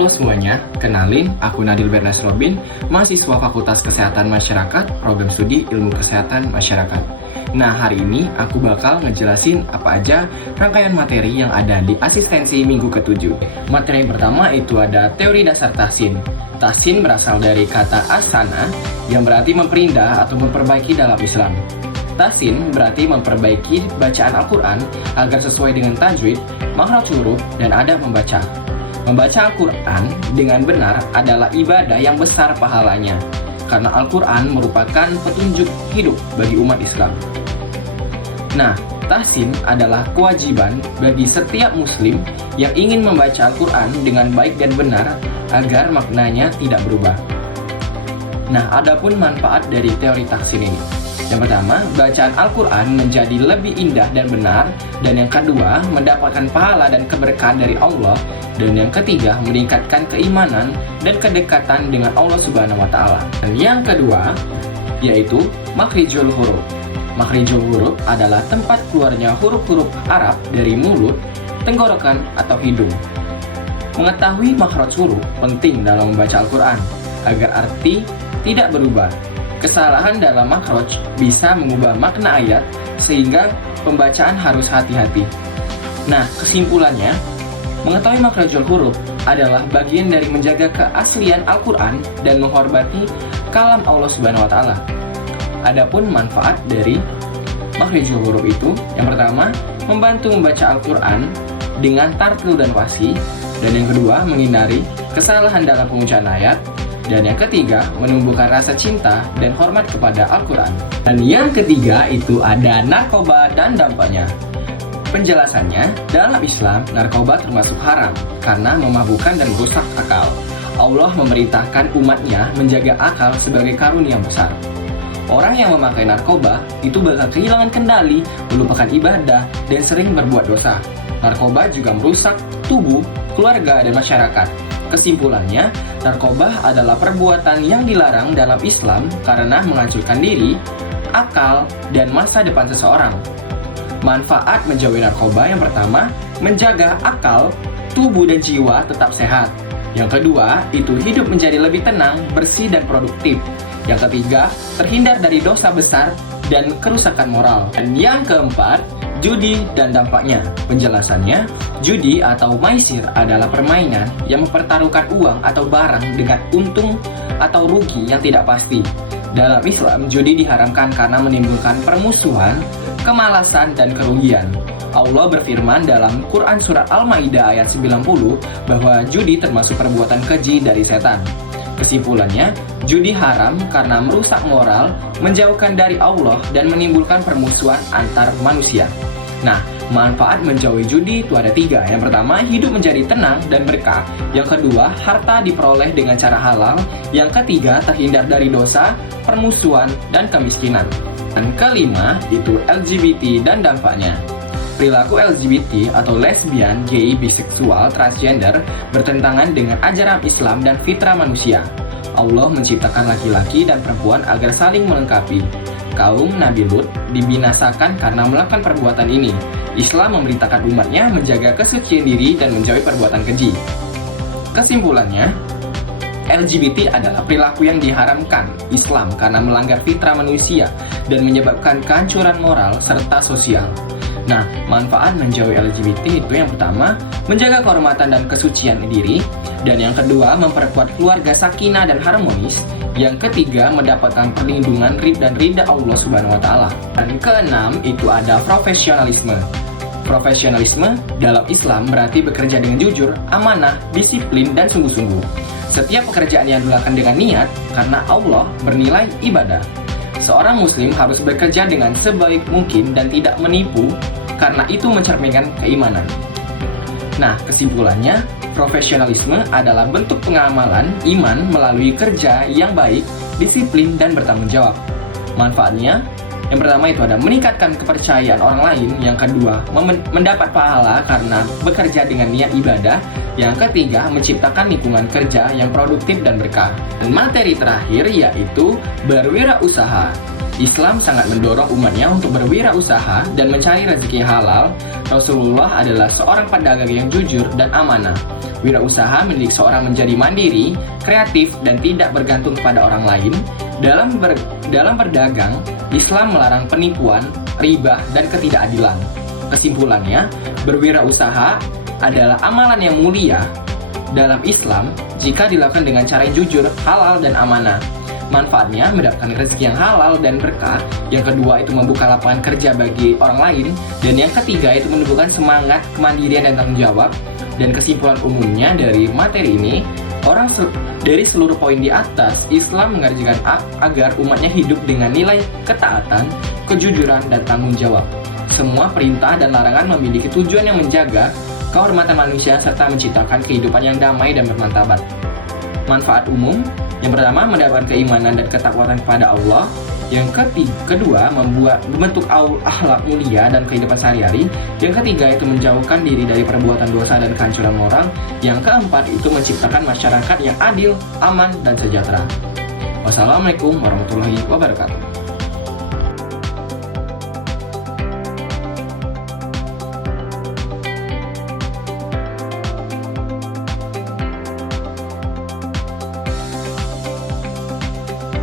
Halo semuanya, kenalin aku Nadil Bernas Robin, mahasiswa Fakultas Kesehatan Masyarakat, Program Studi Ilmu Kesehatan Masyarakat. Nah, hari ini aku bakal ngejelasin apa aja rangkaian materi yang ada di asistensi minggu ke-7. Materi yang pertama itu ada teori dasar tahsin. Tahsin berasal dari kata asana yang berarti memperindah atau memperbaiki dalam Islam. Tahsin berarti memperbaiki bacaan Al-Quran agar sesuai dengan tajwid, makhraj huruf, dan adab membaca. Membaca Al-Quran dengan benar adalah ibadah yang besar pahalanya, karena Al-Quran merupakan petunjuk hidup bagi umat Islam. Nah, tahsin adalah kewajiban bagi setiap muslim yang ingin membaca Al-Quran dengan baik dan benar agar maknanya tidak berubah. Nah, adapun manfaat dari teori tahsin ini. Yang pertama, bacaan Al-Quran menjadi lebih indah dan benar. Dan yang kedua, mendapatkan pahala dan keberkahan dari Allah. Dan yang ketiga, meningkatkan keimanan dan kedekatan dengan Allah Subhanahu wa Ta'ala. Dan yang kedua, yaitu makhrijul huruf. Makhrijul huruf adalah tempat keluarnya huruf-huruf Arab dari mulut, tenggorokan, atau hidung. Mengetahui makhraj huruf penting dalam membaca Al-Quran agar arti tidak berubah. Kesalahan dalam makhraj bisa mengubah makna ayat sehingga pembacaan harus hati-hati. Nah, kesimpulannya, mengetahui makhrajul huruf adalah bagian dari menjaga keaslian Al-Quran dan menghormati kalam Allah Subhanahu wa Ta'ala. Adapun manfaat dari makhrajul huruf itu, yang pertama, membantu membaca Al-Quran dengan tartil dan fasih, dan yang kedua, menghindari kesalahan dalam pembacaan ayat, dan yang ketiga, menumbuhkan rasa cinta dan hormat kepada Al-Quran. Dan yang ketiga itu ada narkoba dan dampaknya. Penjelasannya, dalam Islam, narkoba termasuk haram karena memabukkan dan merusak akal. Allah memerintahkan umatnya menjaga akal sebagai karunia besar. Orang yang memakai narkoba itu bakal kehilangan kendali, melupakan ibadah, dan sering berbuat dosa. Narkoba juga merusak tubuh, keluarga, dan masyarakat. Kesimpulannya, narkoba adalah perbuatan yang dilarang dalam Islam karena menghancurkan diri, akal, dan masa depan seseorang. Manfaat menjauhi narkoba yang pertama, menjaga akal, tubuh, dan jiwa tetap sehat. Yang kedua, itu hidup menjadi lebih tenang, bersih, dan produktif. Yang ketiga, terhindar dari dosa besar dan kerusakan moral. Dan yang keempat, judi dan dampaknya. Penjelasannya, judi atau maisir adalah permainan yang mempertaruhkan uang atau barang dengan untung atau rugi yang tidak pasti. Dalam Islam, judi diharamkan karena menimbulkan permusuhan, kemalasan, dan kerugian. Allah berfirman dalam Quran Surat Al-Maidah ayat 90 bahwa judi termasuk perbuatan keji dari setan. Kesimpulannya, judi haram karena merusak moral, menjauhkan dari Allah, dan menimbulkan permusuhan antar manusia. Nah, manfaat menjauhi judi itu ada 3. Yang pertama, hidup menjadi tenang dan berkah. Yang kedua, harta diperoleh dengan cara halal. Yang ketiga, terhindar dari dosa, permusuhan, dan kemiskinan. Dan kelima, itu LGBT dan dampaknya. Perilaku LGBT atau lesbian, gay, biseksual, transgender bertentangan dengan ajaran Islam dan fitrah manusia. Allah menciptakan laki-laki dan perempuan agar saling melengkapi. Kaum Nabi Lut dibinasakan karena melakukan perbuatan ini. Islam memerintahkan umatnya menjaga kesucian diri dan menjauhi perbuatan keji. Kesimpulannya, LGBT adalah perilaku yang diharamkan Islam karena melanggar fitrah manusia dan menyebabkan kehancuran moral serta sosial. Nah, manfaat menjauhi LGBT itu yang pertama, menjaga kehormatan dan kesucian diri. Dan yang kedua, memperkuat keluarga sakinah dan harmonis. Yang ketiga, mendapatkan perlindungan dan ridha Allah Subhanahu wa Ta'ala. Dan keenam, itu ada profesionalisme. Profesionalisme dalam Islam berarti bekerja dengan jujur, amanah, disiplin, dan sungguh-sungguh. Setiap pekerjaan yang dilakukan dengan niat karena Allah bernilai ibadah. Seorang muslim harus bekerja dengan sebaik mungkin dan tidak menipu karena itu mencerminkan keimanan. Nah, kesimpulannya, profesionalisme adalah bentuk pengamalan iman melalui kerja yang baik, disiplin, dan bertanggung jawab. Manfaatnya, yang pertama itu ada meningkatkan kepercayaan orang lain. Yang kedua, mendapat pahala karena bekerja dengan niat ibadah. Yang ketiga, menciptakan lingkungan kerja yang produktif dan berkah. Dan materi terakhir yaitu berwirausaha. Islam sangat mendorong umatnya untuk berwirausaha dan mencari rezeki halal. Rasulullah adalah seorang pedagang yang jujur dan amanah. Wirausaha mendidik seorang menjadi mandiri, kreatif, dan tidak bergantung pada orang lain. Dalam berdagang, Islam melarang penipuan, riba, dan ketidakadilan. Kesimpulannya, berwirausaha adalah amalan yang mulia dalam Islam jika dilakukan dengan cara yang jujur, halal, dan amanah. Manfaatnya mendapatkan rezeki yang halal dan berkah. Yang kedua itu membuka lapangan kerja bagi orang lain. Dan yang ketiga itu menumbuhkan semangat, kemandirian, dan tanggung jawab. Dan kesimpulan umumnya dari materi ini, dari seluruh poin di atas, Islam mengajarkan agar umatnya hidup dengan nilai ketaatan, kejujuran, dan tanggung jawab. Semua perintah dan larangan memiliki tujuan yang menjaga kehormatan manusia serta menciptakan kehidupan yang damai dan bermartabat. Manfaat umum, yang pertama mendapatkan keimanan dan ketakwaan kepada Allah. Yang kedua membentuk akhlak mulia dan kehidupan sehari-hari. Yang ketiga itu menjauhkan diri dari perbuatan dosa dan kehancuran moral. Yang keempat itu menciptakan masyarakat yang adil, aman, dan sejahtera. Wassalamualaikum warahmatullahi wabarakatuh.